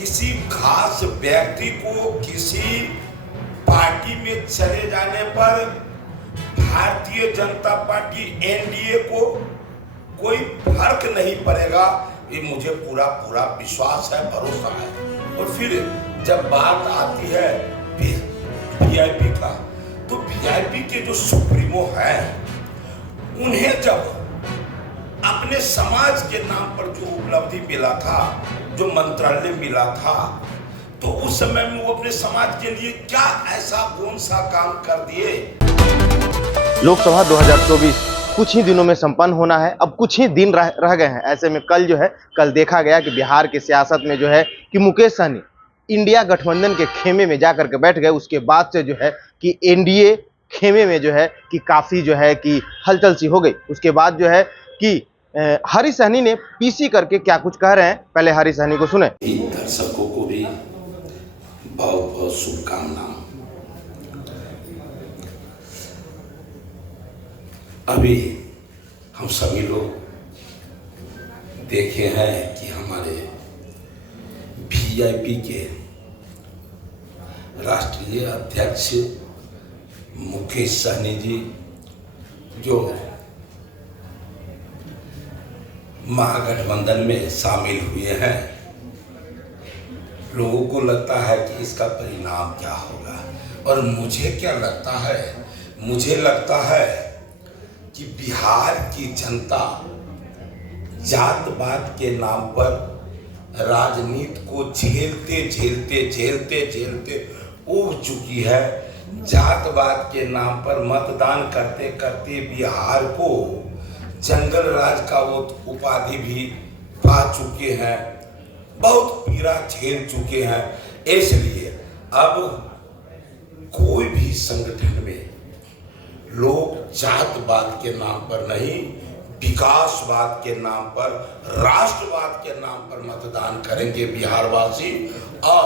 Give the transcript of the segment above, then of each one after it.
किसी खास व्यक्ति को किसी पार्टी में चले जाने पर भारतीय जनता पार्टी एनडीए को कोई फर्क नहीं पड़ेगा, ये मुझे पूरा पूरा विश्वास है, भरोसा है। और फिर जब बात आती है वीआईपी का, तो वीआईपी के जो सुप्रीमो है, उन्हें जब अपने समाज के नाम पर जो उपलब्धि मिला था, जो मंत्रालय मिला था, तो उस समय में वो अपने समाज के लिए क्या ऐसा कौन सा काम कर दिए। लोकसभा 2024 कुछ ही दिनों में संपन्न होना है। अब कुछ ही दिन रह गए हैं। ऐसे में कल देखा गया कि बिहार की सियासत में जो है कि मुकेश सहनी इंडिया गठबंधन के खेमे में जाकर के बैठ गए। उसके बाद से जो है कि एनडीए खेमे में जो है कि काफ़ी जो है कि हलचल सी हो गई। उसके बाद जो है कि हरीश सहनी ने पीसी करके क्या कुछ कह रहे हैं, पहले हरीश सहनी को सुने। दर्शकों को भी बहुत बहुत शुभकामनाएं। अभी हम सभी लोग देखे हैं कि हमारे वीआईपी के राष्ट्रीय अध्यक्ष मुकेश सहनी जी जो महागठबंधन में शामिल हुए हैं, लोगों को लगता है कि इसका परिणाम क्या होगा। और मुझे क्या लगता है, मुझे लगता है कि बिहार की जनता जात-पात के नाम पर राजनीति को झेलते उब चुकी है। जात-पात के नाम पर मतदान करते करते बिहार को जंगल राज का वो उपाधि भी पा चुके हैं, बहुत पीड़ा झेल चुके हैं। इसलिए अब कोई भी संगठन में लोग जातवाद के नाम पर नहीं, विकासवाद के नाम पर, राष्ट्रवाद के नाम पर मतदान करेंगे बिहारवासी। और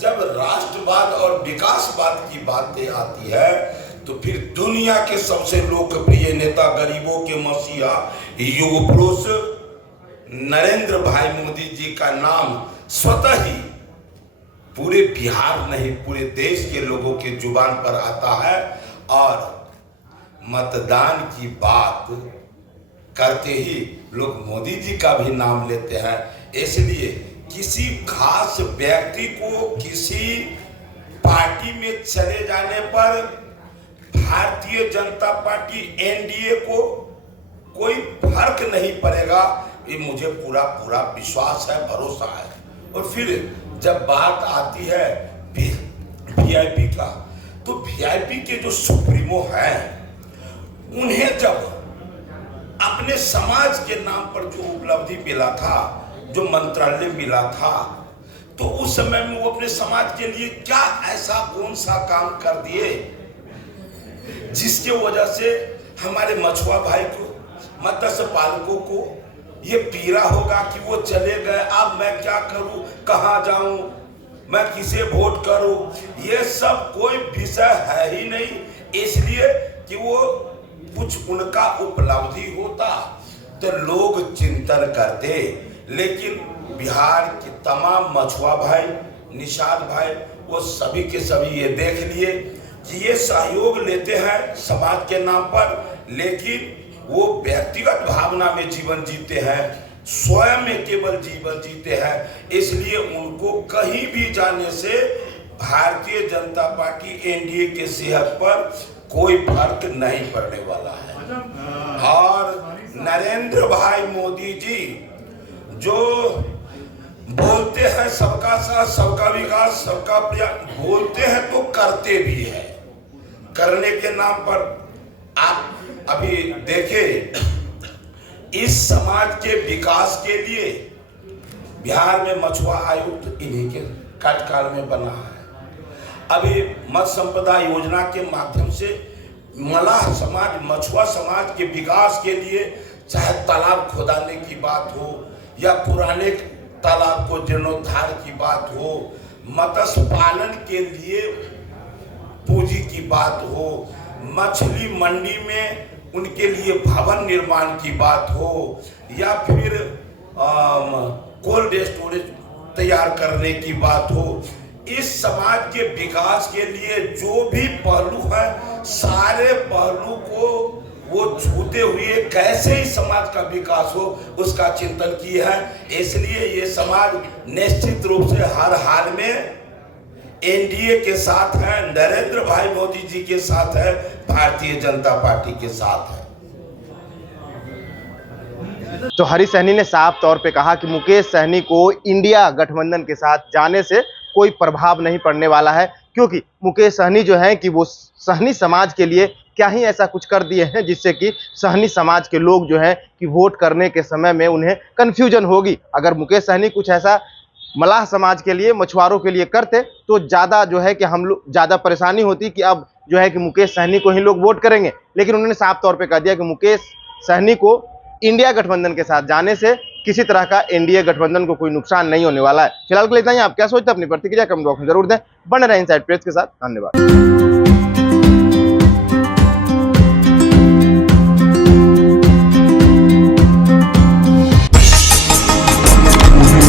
जब राष्ट्रवाद और विकासवाद की बातें आती है तो फिर दुनिया के सबसे लोकप्रिय नेता, गरीबों के मसीहा, युग पुरुष नरेंद्र भाई मोदी जी का नाम स्वतः ही पूरे बिहार नहीं पूरे देश के लोगों के जुबान पर आता है। और मतदान की बात करते ही लोग मोदी जी का भी नाम लेते हैं। इसलिए किसी खास व्यक्ति को किसी पार्टी में चले जाने पर भारतीय जनता पार्टी एनडीए को कोई फर्क नहीं पड़ेगा, ये मुझे पूरा पूरा विश्वास है, भरोसा है। और फिर जब बात आती है वीआईपी का, तो वीआईपी के जो सुप्रीमो हैं, उन्हें जब अपने समाज के नाम पर जो उपलब्धि मिला था, जो मंत्रालय मिला था, तो उस समय में वो अपने समाज के लिए क्या ऐसा कौन सा काम कर दिए जिसके वजह से हमारे मछुआ भाई को, मत्स्य पालकों को ये पीड़ा होगा कि वो चले गए, अब मैं क्या करूं, कहां जाऊं, मैं किसे वोट करूं। ये सब कोई विषय है ही नहीं। इसलिए कि वो कुछ उनका उपलब्धि होता तो लोग चिंतन करते, लेकिन बिहार के तमाम मछुआ भाई, निषाद भाई, वो सभी के सभी ये देख लिए कि ये सहयोग लेते हैं समाज के नाम पर, लेकिन वो व्यक्तिगत भावना में जीवन जीते हैं, स्वयं में केवल जीवन जीते हैं। इसलिए उनको कहीं भी जाने से भारतीय जनता पार्टी एनडीए के सेहत पर कोई फर्क नहीं पड़ने वाला है। और नरेंद्र भाई मोदी जी जो बोलते हैं सबका साथ, सबका विकास, सबका प्रयास, बोलते हैं तो करते भी है। करने के नाम पर आप अभी देखें, इस समाज के विकास के लिए बिहार में मछुआ आयुक्त इन्हीं के कार्यकाल में बना है। अभी मत्स्य संपदा योजना के माध्यम से मलाह समाज, मछुआ समाज के विकास के लिए, चाहे तालाब खोदाने की बात हो या पुराने तालाब को जीर्णोद्धार की बात हो, मत्स्य पालन के लिए पूंजी की बात हो, मछली मंडी में उनके लिए भवन निर्माण की बात हो, या फिर कोल्ड स्टोरेज तैयार करने की बात हो, इस समाज के विकास के लिए जो भी पहलू है, सारे पहलू को वो छूते हुए कैसे इस समाज का विकास हो उसका चिंतन किया है। इसलिए ये समाज निश्चित रूप से हर हाल में एनडीए के साथ है, नरेंद्र भाई मोदी जी के साथ है, भारतीय जनता पार्टी के साथ है। तो हरीश सहनी ने साफ तौर पे कहा कि मुकेश सहनी को इंडिया गठबंधन के साथ जाने से कोई प्रभाव नहीं पड़ने वाला है, क्योंकि मुकेश सहनी जो है कि वो सहनी समाज के लिए क्या ही ऐसा कुछ कर दिए हैं जिससे कि सहनी समाज के लोग जो है कि वोट करने के समय में उन्हें कंफ्यूजन होगी। अगर मुकेश सहनी कुछ ऐसा मलाह समाज के लिए, मछुआरों के लिए करते तो ज़्यादा जो है कि हम लोग ज़्यादा परेशानी होती कि अब जो है कि मुकेश सहनी को ही लोग वोट करेंगे। लेकिन उन्होंने साफ तौर पे कह दिया कि मुकेश सहनी को इंडिया गठबंधन के साथ जाने से किसी तरह का एनडीए गठबंधन को कोई नुकसान नहीं होने वाला है। फिलहाल के लिए इतना ही। आप क्या सोचते हैं अपनी प्रतिक्रिया कमेंट बॉक्स में जरूर दें। बने रहें इनसाइड प्रेस के साथ। धन्यवाद।